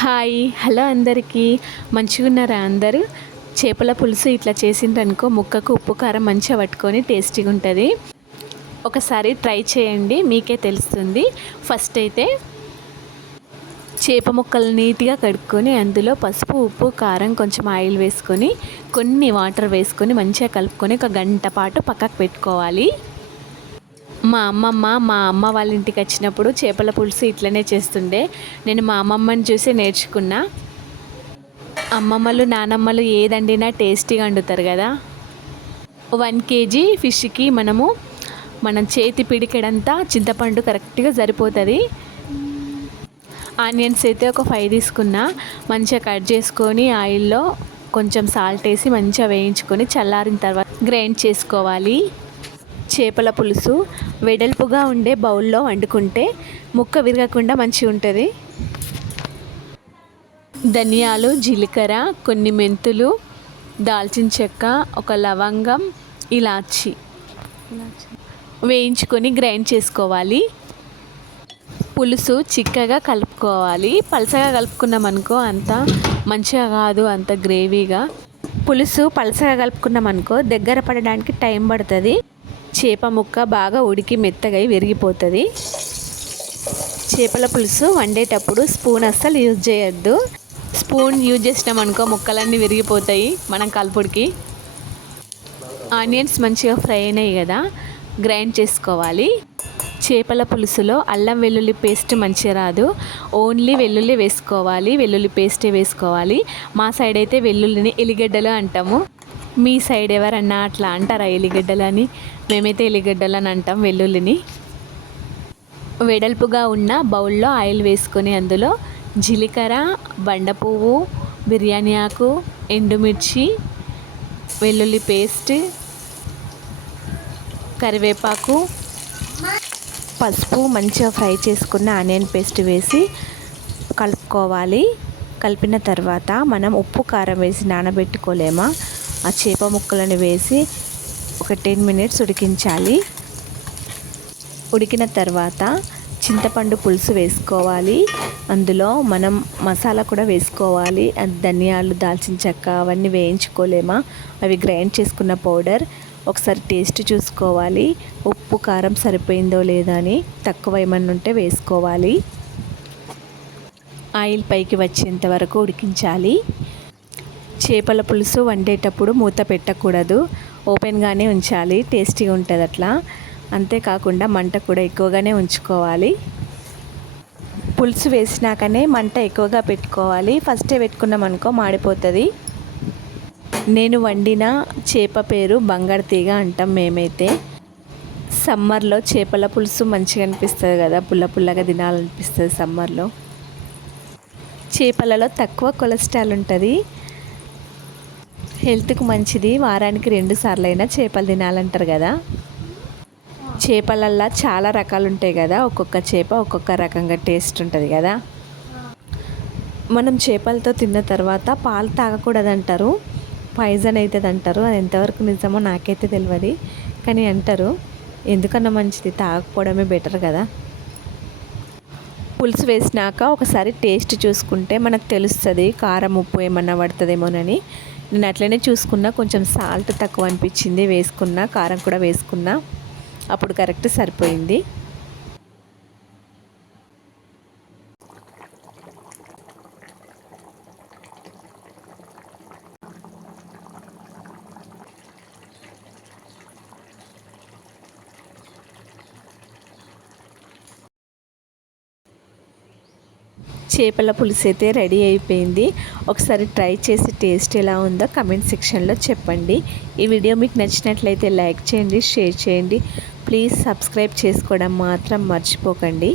Hi hello అందరికీ మంచిగున్నారా అందరూ. చేపల పులుసు ఇట్లా చేసిండ్రనుకో ముక్కకు ఉప్పు కారం మంచిగా పట్టుకొని టేస్టీగా ఉంటుంది. ఒకసారి ట్రై చేయండి, మీకే తెలుస్తుంది. ఫస్ట్ అయితే చేప ముక్కలు నీట్గా కడుక్కొని అందులో పసుపు ఉప్పు కారం కొంచెం ఆయిల్ వేసుకొని కొన్ని వాటర్ వేసుకొని మంచిగా కలుపుకొని ఒక గంట పాటు పక్కకు పెట్టుకోవాలి. మా అమ్మ వాళ్ళ ఇంటికి వచ్చినప్పుడు చేపల పులుసు ఇట్లనే చేస్తుండే. నేను మా అమ్మమ్మని చూసి నేర్చుకున్నా. అమ్మమ్మలు నానమ్మలు ఏదండినా టేస్టీగా వండుతారు కదా. 1 kg ఫిష్కి మనం చేతి పిడికెడంతా చింతపండు కరెక్ట్గా సరిపోతుంది. ఆనియన్స్ అయితే ఒక 5 తీసుకున్నా. మంచిగా కట్ చేసుకొని ఆయిల్లో కొంచెం సాల్ట్ వేసి మంచిగా వేయించుకొని చల్లారిన తర్వాత గ్రైండ్ చేసుకోవాలి. చేపల పులుసు వెడల్పుగా ఉండే బౌల్లో వండుకుంటే ముక్క విరగకుండా మంచిగా ఉంటుంది. ధనియాలు జీలకర్ర కొన్ని మెంతులు దాల్చిన చెక్క ఒక లవంగం ఇలాచి వేయించుకొని గ్రైండ్ చేసుకోవాలి. పులుసు చిక్కగా కలుపుకోవాలి. పలసగా కలుపుకున్నాం అనుకో అంత మంచిగా కాదు, అంత గ్రేవీగా. పులుసు పలసగా కలుపుకున్నాం అనుకో దగ్గర పడడానికి టైం పడుతుంది. చేప ముక్క బాగా ఉడికి మెత్తగా విరిగిపోతుంది. చేపల పులుసు వండేటప్పుడు స్పూన్ అస్సలు యూజ్ చేయొద్దు. స్పూన్ యూజ్ చేసినామనుకో ముక్కలన్నీ విరిగిపోతాయి మనం కలుపుడికి. ఆనియన్స్ మంచిగా ఫ్రై అయినాయి కదా, గ్రైండ్ చేసుకోవాలి. చేపల పులుసులో అల్లం వెల్లుల్లి పేస్ట్ మంచిగా రాదు, ఓన్లీ వెల్లుల్లి వేసుకోవాలి. వెల్లుల్లి పేస్టే వేసుకోవాలి. మా సైడ్ అయితే వెల్లుల్లిని ఎల్లిగడ్డలు అంటాము. మీ సైడ్ ఎవరన్నా అట్లా అంటారా ఎల్లిగడ్డలు అని? మేమైతే ఎల్లిగడ్డలు అని అంటాం వెల్లుల్లిని. వెడల్పుగా ఉన్న బౌల్లో ఆయిల్ వేసుకొని అందులో జీలకర్ర బండ పువ్వు బిర్యానీ ఆకు ఎండుమిర్చి వెల్లుల్లి పేస్ట్ కరివేపాకు పసుపు మంచిగా ఫ్రై చేసుకున్న ఆనియన్ పేస్ట్ వేసి కలుపుకోవాలి. కలిపిన తర్వాత మనం ఉప్పు కారం వేసి నానబెట్టుకోలేమా ఆ చేప ముక్కలను వేసి ఒక 10 minutes ఉడికించాలి. ఉడికిన తర్వాత చింతపండు పులుసు వేసుకోవాలి. అందులో మనం మసాలా కూడా వేసుకోవాలి. ధనియాలు దాల్చిన చెక్క అవన్నీ వేయించుకోలేమా, అవి గ్రైండ్ చేసుకున్న పౌడర్. ఒకసారి టేస్ట్ చూసుకోవాలి, ఉప్పు కారం సరిపోయిందో లేదా అని. తక్కువ ఏమన్నా ఉంటే వేసుకోవాలి. ఆయిల్ పైకి వచ్చేంత వరకు ఉడికించాలి. చేపల పులుసు వండేటప్పుడు మూత పెట్టకూడదు, ఓపెన్గానే ఉంచాలి. టేస్టీగా ఉంటుంది అట్లా. అంతేకాకుండా మంట కూడా ఎక్కువగానే ఉంచుకోవాలి. పులుసు వేసినాకనే మంట ఎక్కువగా పెట్టుకోవాలి. ఫస్టే పెట్టుకున్నాం అనుకో మాడిపోతుంది. నేను వండిన చేప పేరు బంగారు తీగ అంటాం మేమైతే. సమ్మర్లో చేపల పులుసు మంచిగా అనిపిస్తుంది కదా, పుల్ల పుల్లగా తినాలనిపిస్తుంది సమ్మర్లో. చేపలలో తక్కువ కొలెస్ట్రాల్ ఉంటుంది, హెల్త్కు మంచిది. వారానికి 2 సార్లు అయినా చేపలు తినాలంటారు కదా. చేపలల్లో చాలా రకాలు ఉంటాయి కదా, ఒక్కొక్క చేప ఒక్కొక్క రకంగా టేస్ట్ ఉంటుంది కదా. మనం చేపలతో తిన్న తర్వాత పాలు తాగకూడదంటారు, పాయిజన్ అవుతుంది అంటారు. అది ఎంతవరకు నిజమో నాకైతే తెలియదు, కానీ అంటారు. ఎందుకన్నా మంచిది తాగకపోవడమే బెటర్ కదా. పులుసు వేసినాక ఒకసారి టేస్ట్ చూసుకుంటే మనకు తెలుస్తుంది కారం ఉప్పు ఏమన్నా పడుతుందేమోనని. నేను అట్లనే చూసుకున్నా, కొంచెం సాల్ట్ తక్కువ అనిపించింది వేసుకున్నా, కారం కూడా వేసుకున్నా, అప్పుడు కరెక్ట్ సరిపోయింది. చేపల పులుసు అయితే రెడీ అయిపోయింది. ఒకసారి ట్రై చేసి టేస్ట్ ఎలా ఉందో కమెంట్ సెక్షన్లో చెప్పండి. ఈ వీడియో మీకు నచ్చినట్లయితే లైక్ చేయండి, షేర్ చేయండి. ప్లీజ్ సబ్స్క్రైబ్ చేసుకోవడం మాత్రం మర్చిపోకండి.